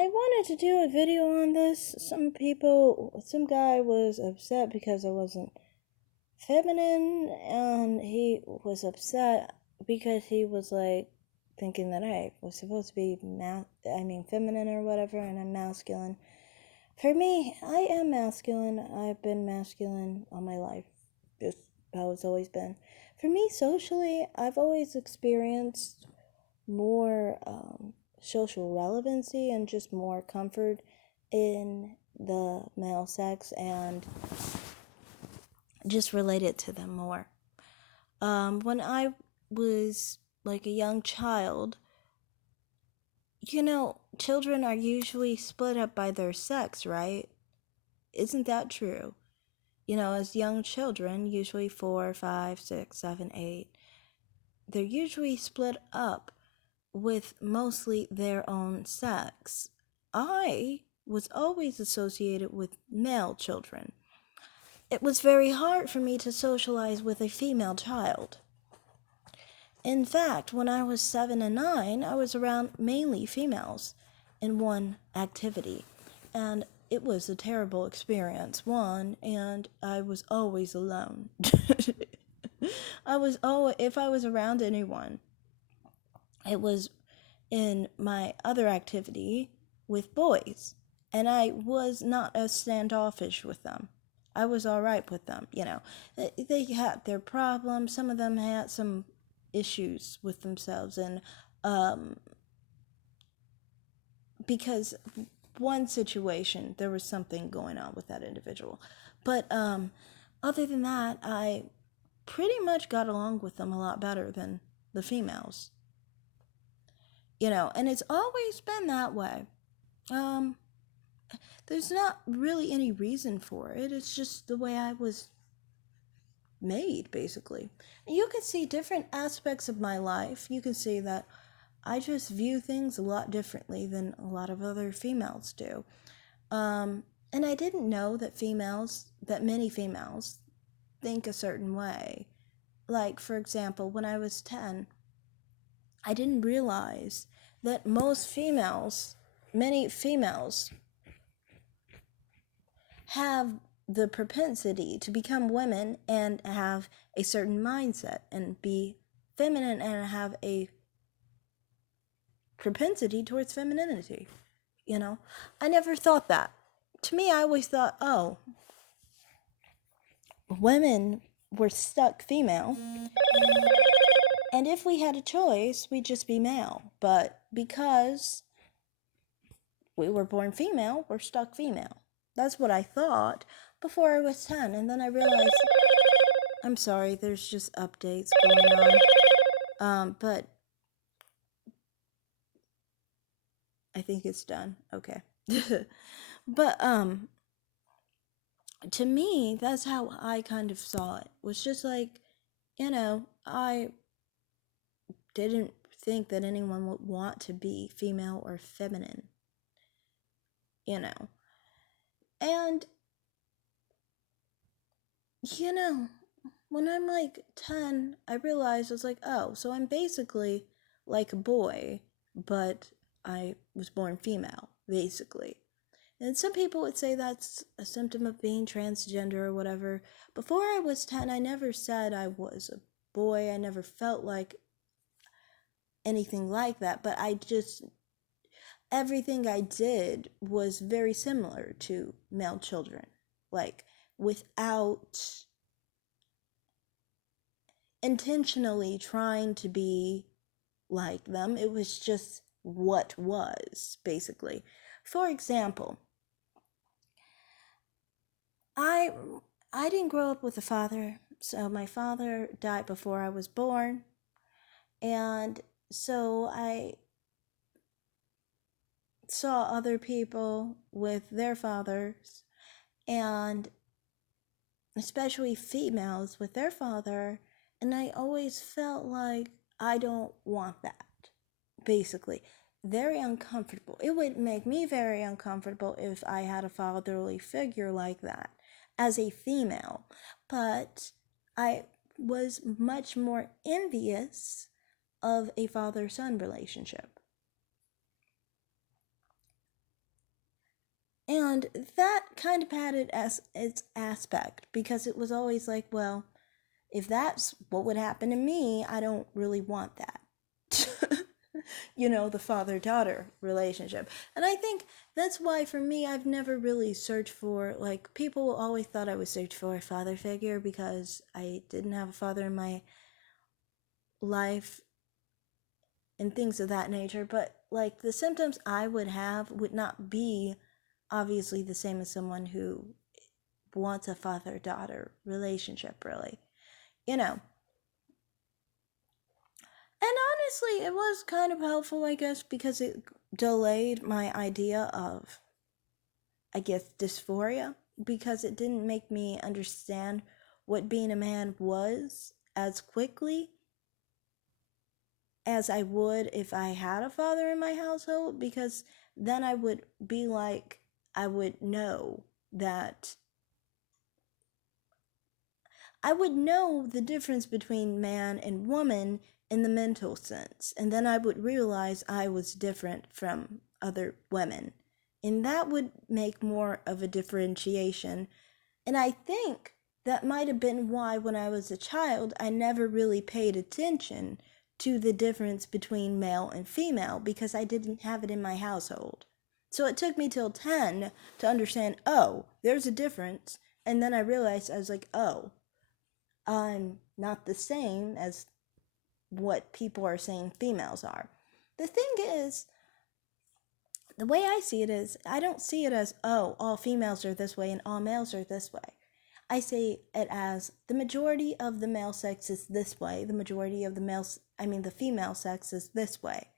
I wanted to do a video on this. Some guy was upset because I wasn't feminine, and he was upset because he was like thinking that I was supposed to be feminine or whatever, and I'm masculine. For me, I am masculine. I've been masculine all my life, just how it's always been. For me, socially, I've always experienced more social relevancy and just more comfort in the male sex and just related to them more. When I was like a young child, children are usually split up by their sex, right? Isn't that true? As young children, usually 4, 5, 6, 7, 8, they're usually split up with mostly their own sex. I was always associated with male children. It was very hard for me to socialize with a female child. In fact, when I was 7 and 9, I was around mainly females in one activity. And it was a terrible experience, and I was always alone. If I was around anyone, it was in my other activity with boys, and I was not as standoffish with them. I was all right with them. They had their problems. Some of them had some issues with themselves, and because one situation, there was something going on with that individual. But other than that, I pretty much got along with them a lot better than the females. And it's always been that way. There's not really any reason for it. It's just the way I was made, basically. You can see different aspects of my life. You can see that I just view things a lot differently than a lot of other females do. And I didn't know that many females think a certain way. Like, for example, when I was 10, I didn't realize that many females, have the propensity to become women and have a certain mindset and be feminine and have a propensity towards femininity. I never thought that. To me, I always thought, oh, women were stuck female, and if we had a choice, we'd just be male. But because we were born female, we're stuck female. That's what I thought before I was 10. And then I realized, I'm sorry, there's just updates going on. But I think it's done. Okay. But to me, that's how I kind of saw it. It was just like, I didn't think that anyone would want to be female or feminine. And when I'm like 10, I realized, I was like, oh, so I'm basically like a boy, but I was born female, basically. And some people would say that's a symptom of being transgender or whatever. Before I was 10, I never said I was a boy. I never felt like anything like that. But everything I did was very similar to male children. Like, without intentionally trying to be like them. It was just what was, basically. For example, I didn't grow up with a father, so my father died before I was born, and so I saw other people with their fathers, and especially females with their father, and I always felt like I don't want that, basically. Very uncomfortable. It would make me very uncomfortable if I had a fatherly figure like that as a female. But I was much more envious of a father-son relationship. And that kind of had it as its aspect because it was always like, well, if that's what would happen to me, I don't really want that. The father daughter relationship. And I think that's why for me, I've never really searched for, like, people always thought I would search for a father figure because I didn't have a father in my life and things of that nature. But, like, the symptoms I would have would not be obviously the same as someone who wants a father daughter relationship, really. You know, And honestly, it was kind of helpful, I guess, because it delayed my idea of, I guess, dysphoria, because it didn't make me understand what being a man was as quickly as I would if I had a father in my household, because then I would be like, I would know that I would know the difference between man and woman in the mental sense, and then I would realize I was different from other women. And that would make more of a differentiation. And I think that might have been why, when I was a child, I never really paid attention to the difference between male and female because I didn't have it in my household. So it took me till 10 to understand, oh, there's a difference. And then I realized, I was like, oh, I'm not the same as what people are saying females are. The thing is, the way I see it is, I don't see it as, oh, all females are this way and all males are this way. I see it as the majority of the male sex is this way, the majority of the female sex is this way.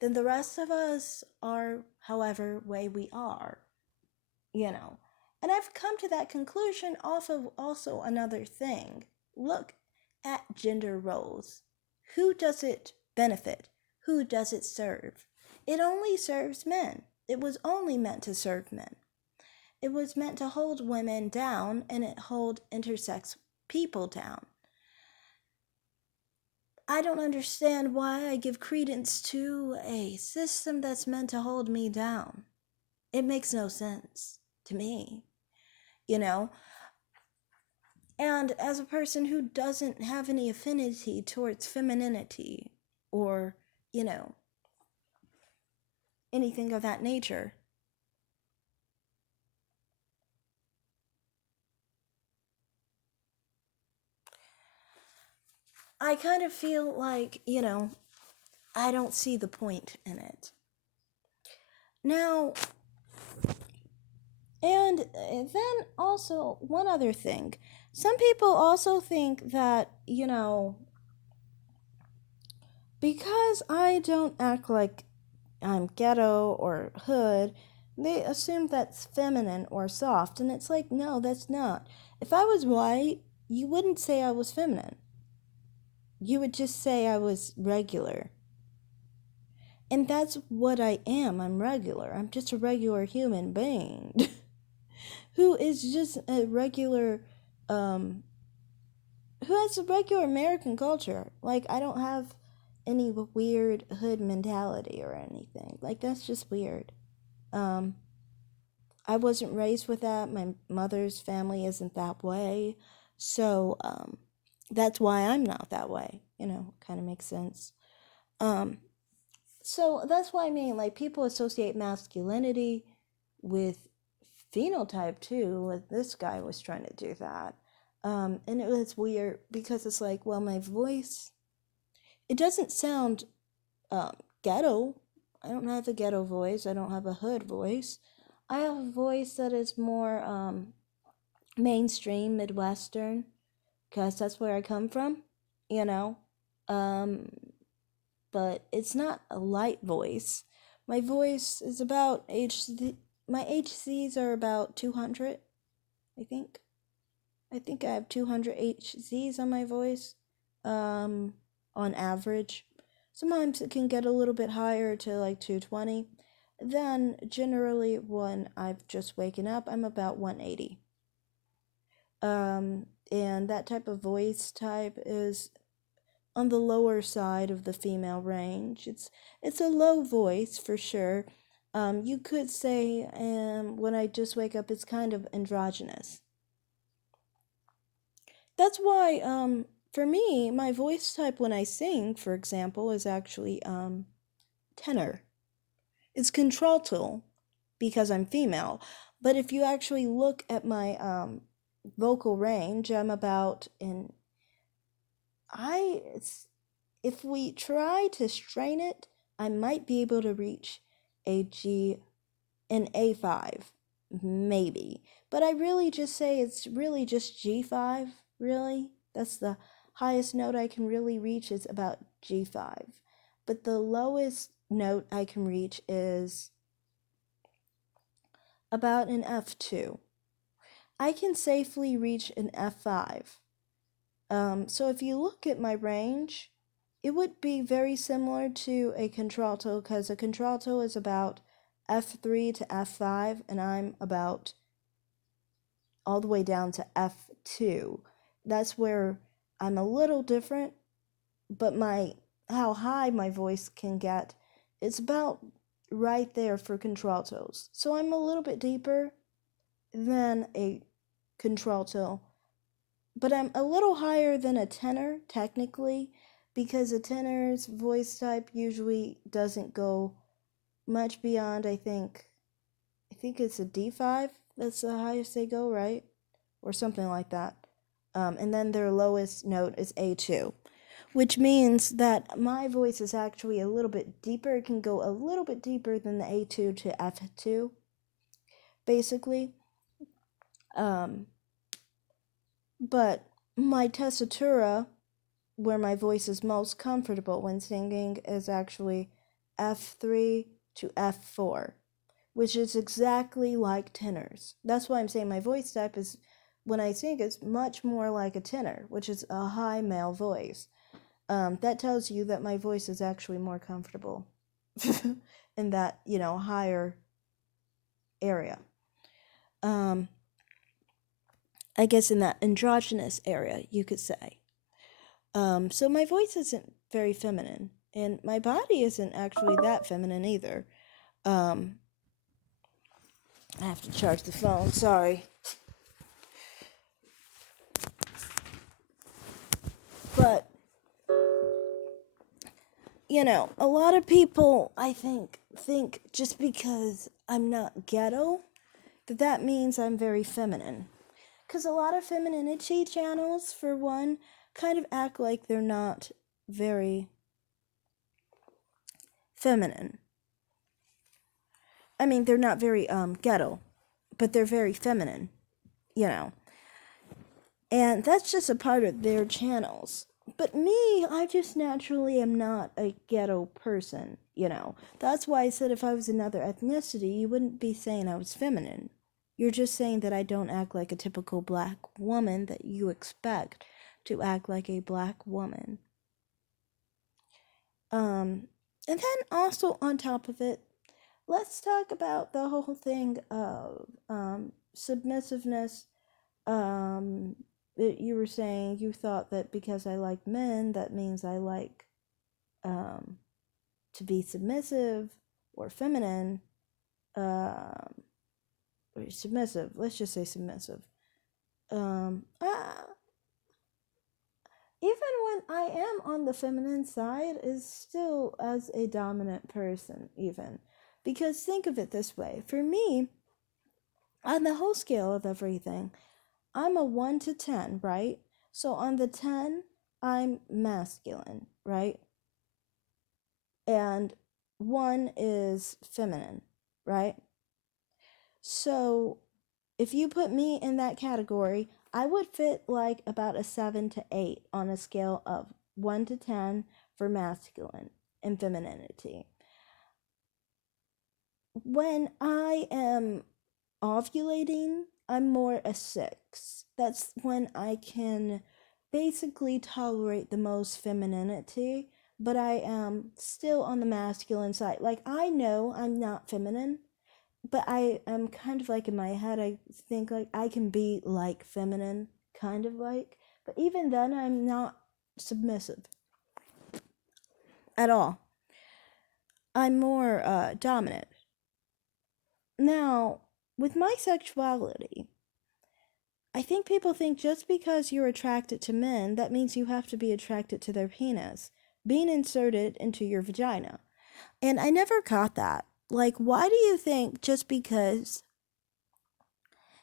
Then the rest of us are however way we are, you know. And I've come to that conclusion off of also another thing. Look at gender roles. Who does it benefit? Who does it serve? It only serves men. It was only meant to serve men. It was meant to hold women down and it hold intersex people down. I don't understand why I give credence to a system that's meant to hold me down. It makes no sense to me, you know? And as a person who doesn't have any affinity towards femininity or, you know, anything of that nature, I kind of feel like, I don't see the point in it. Now, and then also one other thing. Some people also think that, because I don't act like I'm ghetto or hood, they assume that's feminine or soft. And it's like, no, that's not. If I was white, you wouldn't say I was feminine. You would just say I was regular. And that's what I am. I'm regular. I'm just a regular human being who is just a regular, who has a regular American culture. Like, I don't have any weird hood mentality or anything. Like, that's just weird. Um, I wasn't raised with that. My mother's family isn't that way. So, that's why I'm not that way. Kind of makes sense. Um, so that's why I mean, like, people associate masculinity with phenotype too. Like, this guy was trying to do that. And it was weird because it's like, well, my voice, it doesn't sound um, ghetto. I don't have a ghetto voice. I don't have a hood voice. I have a voice that is more mainstream, Midwestern, because that's where I come from, you know. Um, but it's not a light voice. My voice is about my HCs are about 200, I think. I think I have 200 HCs on my voice, on average. Sometimes it can get a little bit higher to like 220. Then, generally, when I've just waken up, I'm about 180. And that type of voice type is on the lower side of the female range. It's a low voice for sure. You could say when I just wake up, it's kind of androgynous. That's why, for me, my voice type when I sing, for example, is actually tenor. It's contralto because I'm female. But if you actually look at my vocal range, I'm about in I if we try to strain it, I might be able to reach a G an A5, maybe. But I really just say it's really just G5, really. That's the highest note I can really reach is about G5. But the lowest note I can reach is about an F2. I can safely reach an F5. So if you look at my range, it would be very similar to a contralto because a contralto is about F3 to F5, and I'm about all the way down to F2. That's where I'm a little different, but how high my voice can get, it's about right there for contraltos. So I'm a little bit deeper than a contralto, but I'm a little higher than a tenor, technically, because a tenor's voice type usually doesn't go much beyond, I think it's a D5. That's the highest they go, right? Or something like that. And then their lowest note is A2, which means that my voice is actually a little bit deeper. It can go a little bit deeper than the A2 to F2, basically. Um, but my tessitura, where my voice is most comfortable when singing, is actually F3 to F4, which is exactly like tenors. That's why I'm saying my voice type is, when I sing, it's much more like a tenor, which is a high male voice. That tells you that my voice is actually more comfortable in that, higher area. I guess in that androgynous area, you could say. So my voice isn't very feminine, and my body isn't actually that feminine either. I have to charge the phone, sorry. But, a lot of people, I think just because I'm not ghetto, that means I'm very feminine. Because a lot of femininity channels, for one, kind of act like they're not very feminine. I mean, they're not very ghetto, but they're very feminine, you know. And that's just a part of their channels. But me, I just naturally am not a ghetto person. That's why I said if I was another ethnicity, you wouldn't be saying I was feminine. You're just saying that I don't act like a typical black woman that you expect to act like a black woman. And then also on top of it, let's talk about the whole thing of submissiveness. You were saying you thought that because I like men, that means I like um, to be submissive or feminine, or submissive. Let's just say submissive. Um, uh, Even when I am on the feminine side, is still as a dominant person, even. Because think of it this way for me, on the whole scale of everything, I'm a 1 to 10, right? So on the 10, I'm masculine, right? And 1 is feminine, right? So if you put me in that category, I would fit like about a 7 to 8 on a scale of 1 to 10 for masculine and femininity. When I am ovulating, I'm more a 6. That's when I can basically tolerate the most femininity, but I am still on the masculine side. Like, I know I'm not feminine, but I am kind of like in my head, I think like I can be like feminine, kind of like, but even then, I'm not submissive at all. I'm more dominant. Now, with my sexuality, I think people think just because you're attracted to men, that means you have to be attracted to their penis being inserted into your vagina. And I never got that. Like, why do you think just because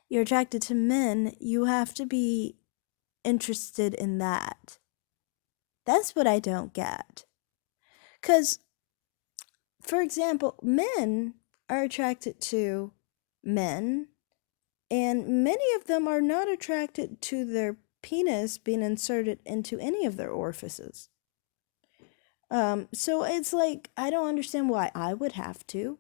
you're attracted to men, you have to be interested in that? That's what I don't get. Because, for example, men are attracted to men, and many of them are not attracted to their penis being inserted into any of their orifices. So it's like, I don't understand why I would have to.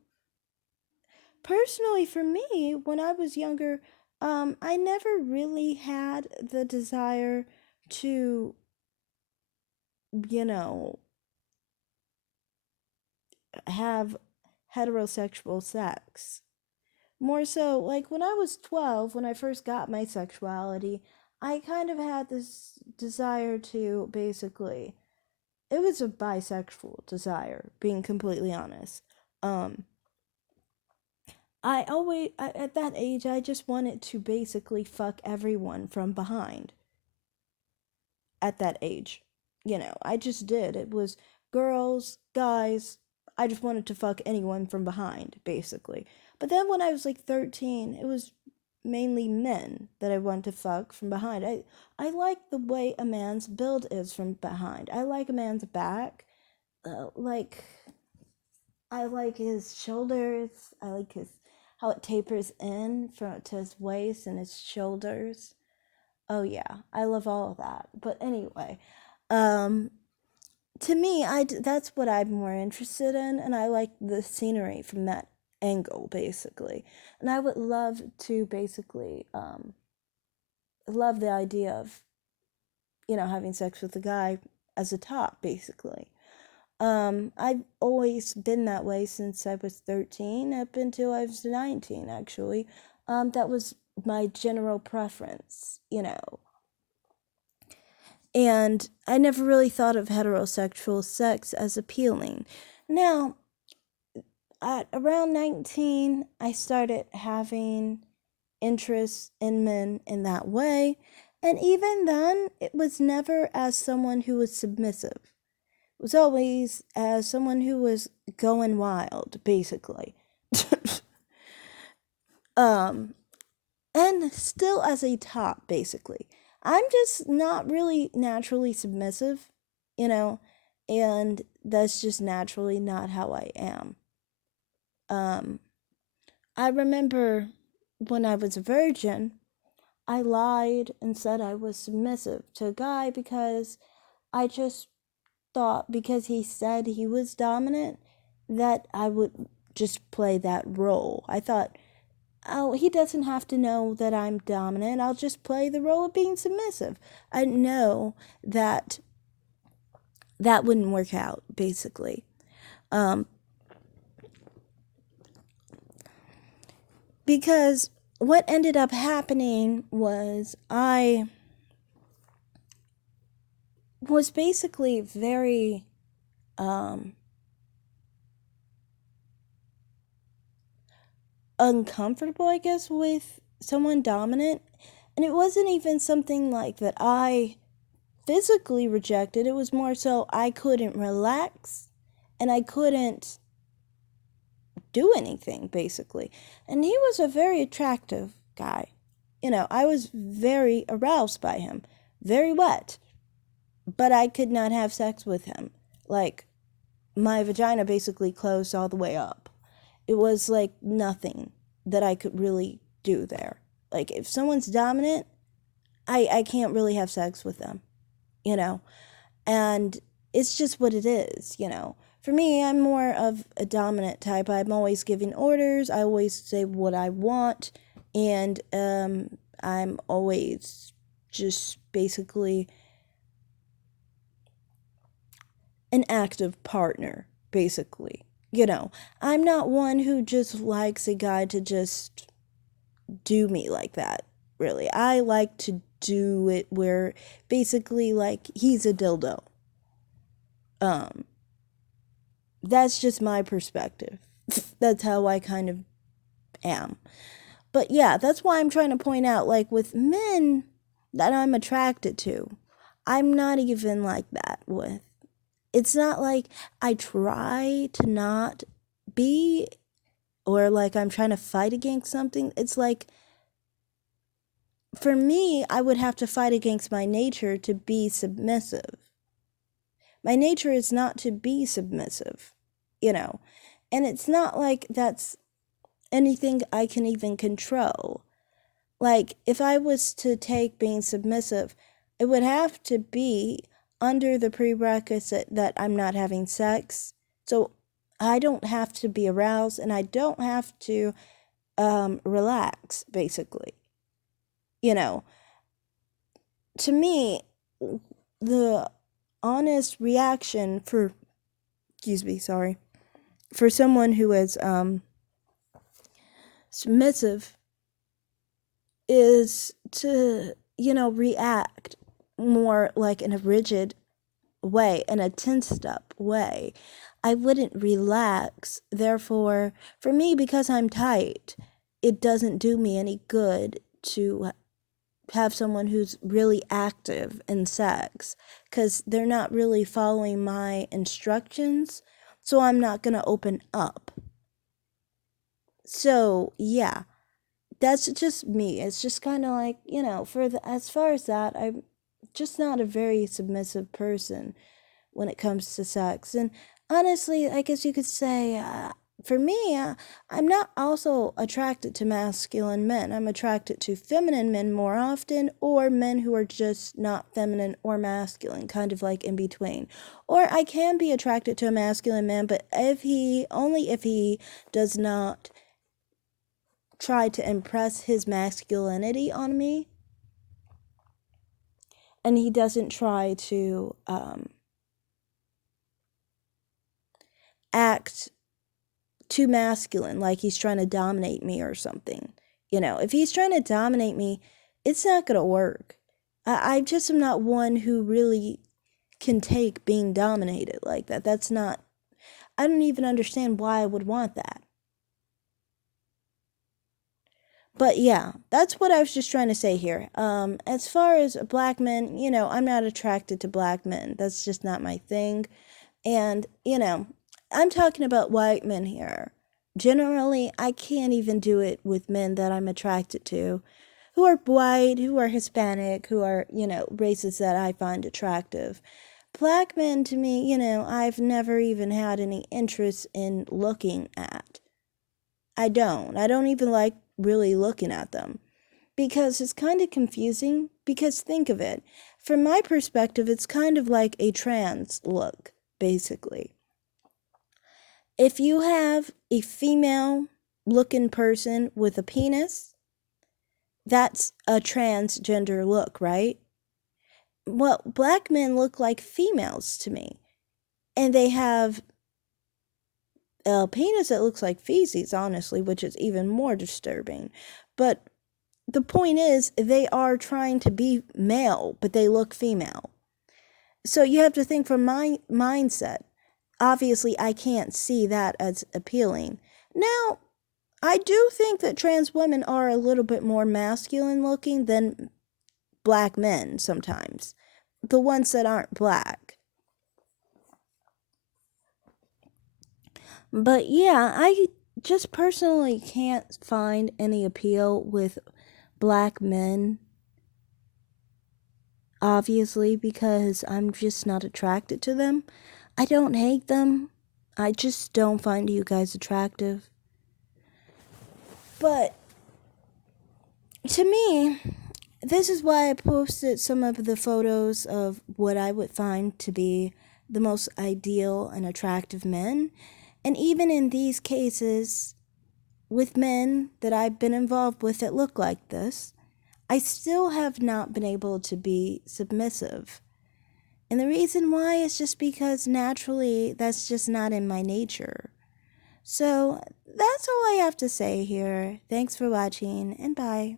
Personally, for me, when I was younger, I never really had the desire to, you know, have heterosexual sex. More so, like when I was 12, when I first got my sexuality, I kind of had this desire to basically, it was a bisexual desire, being completely honest. Um, at that age, I just wanted to basically fuck everyone from behind at that age. I just did. It was girls, guys. I just wanted to fuck anyone from behind, basically. But then when I was like 13, it was mainly men that I wanted to fuck from behind. I like the way a man's build is from behind. I like a man's back. Like I like his shoulders. I like his how it tapers in from to his waist and his shoulders. Oh yeah, I love all of that. But anyway, um to me, that's what I'm more interested in, and I like the scenery from that angle basically. And I would love to basically love the idea of having sex with a guy as a top basically. I've always been that way since I was 13 up until I was 19 actually. That was my general preference. And I never really thought of heterosexual sex as appealing. Now, at around 19, I started having interest in men in that way. And even then, it was never as someone who was submissive. It was always as someone who was going wild, basically. um, and still as a top, basically. I'm just not really naturally submissive, you know, and that's just naturally not how I am. Um, I remember when I was a virgin, I lied and said I was submissive to a guy because I just thought because he said he was dominant that I would just play that role. I thought, oh, he doesn't have to know that I'm dominant. I'll just play the role of being submissive. I know that that wouldn't work out, basically. Um, because what ended up happening was I was basically very uncomfortable, I guess, with someone dominant. And it wasn't even something like that I physically rejected. It was more so I couldn't relax and I couldn't do anything, basically. And he was a very attractive guy. I was very aroused by him, very wet, but I could not have sex with him. Like, my vagina basically closed all the way up. It was like nothing that I could really do there. Like, if someone's dominant, I can't really have sex with them, you know? And it's just what it is. For me, I'm more of a dominant type. I'm always giving orders. I always say what I want, and I'm always just basically an active partner, basically. I'm not one who just likes a guy to just do me like that, really. I like to do it where basically like he's a dildo. Um that's just my perspective. That's how I kind of am. But yeah, that's why I'm trying to point out, like, with men that I'm attracted to, I'm not even like that with. It's not like I try to not be, or like I'm trying to fight against something. It's like, for me, I would have to fight against my nature to be submissive. My nature is not to be submissive, you know. And it's not like that's anything I can even control. Like, if I was to take being submissive, it would have to be under the prerequisite that I'm not having sex. So I don't have to be aroused and I don't have to relax, basically. You know, to me, the honest reaction for, excuse me, sorry, for someone who is submissive is to, react more like in a rigid way, in a tensed up way. I wouldn't relax. Therefore, for me, because I'm tight, it doesn't do me any good to have someone who's really active in sex because they're not really following my instructions. So I'm not going to open up. So, yeah, that's just me. It's just kind of like, as far as that, I'm just not a very submissive person when it comes to sex. And honestly, I guess you could say, for me, I'm not also attracted to masculine men. I'm attracted to feminine men more often, or men who are just not feminine or masculine, kind of like in between. Or I can be attracted to a masculine man, but only if he does not try to impress his masculinity on me, and he doesn't try to act too masculine, like he's trying to dominate me or something. If he's trying to dominate me, it's not going to work. I just am not one who really can take being dominated like that. That's not, I don't even understand why I would want that. But yeah, that's what I was just trying to say here. As far as black men, I'm not attracted to black men. That's just not my thing. And, I'm talking about white men here. Generally, I can't even do it with men that I'm attracted to who are white, who are Hispanic, who are, races that I find attractive. Black men, to me, I've never even had any interest in looking at. I don't. I don't even like really looking at them because it's kind of confusing. Because think of it, from my perspective, it's kind of like a trans look, basically. If you have a female looking person with a penis, that's a transgender look, right? Well, black men look like females to me, and they have a penis that looks like feces, honestly, which is even more disturbing. But the point is, they are trying to be male, but they look female. So you have to think from my mindset. Obviously, I can't see that as appealing. Now, I do think that trans women are a little bit more masculine looking than black men sometimes. The ones that aren't black. But yeah, I just personally can't find any appeal with black men. Obviously, because I'm just not attracted to them. I don't hate them. I just don't find you guys attractive. But to me, this is why I posted some of the photos of what I would find to be the most ideal and attractive men. And even in these cases, with men that I've been involved with that look like this, I still have not been able to be submissive. And the reason why is just because naturally that's just not in my nature. So that's all I have to say here. Thanks for watching and bye.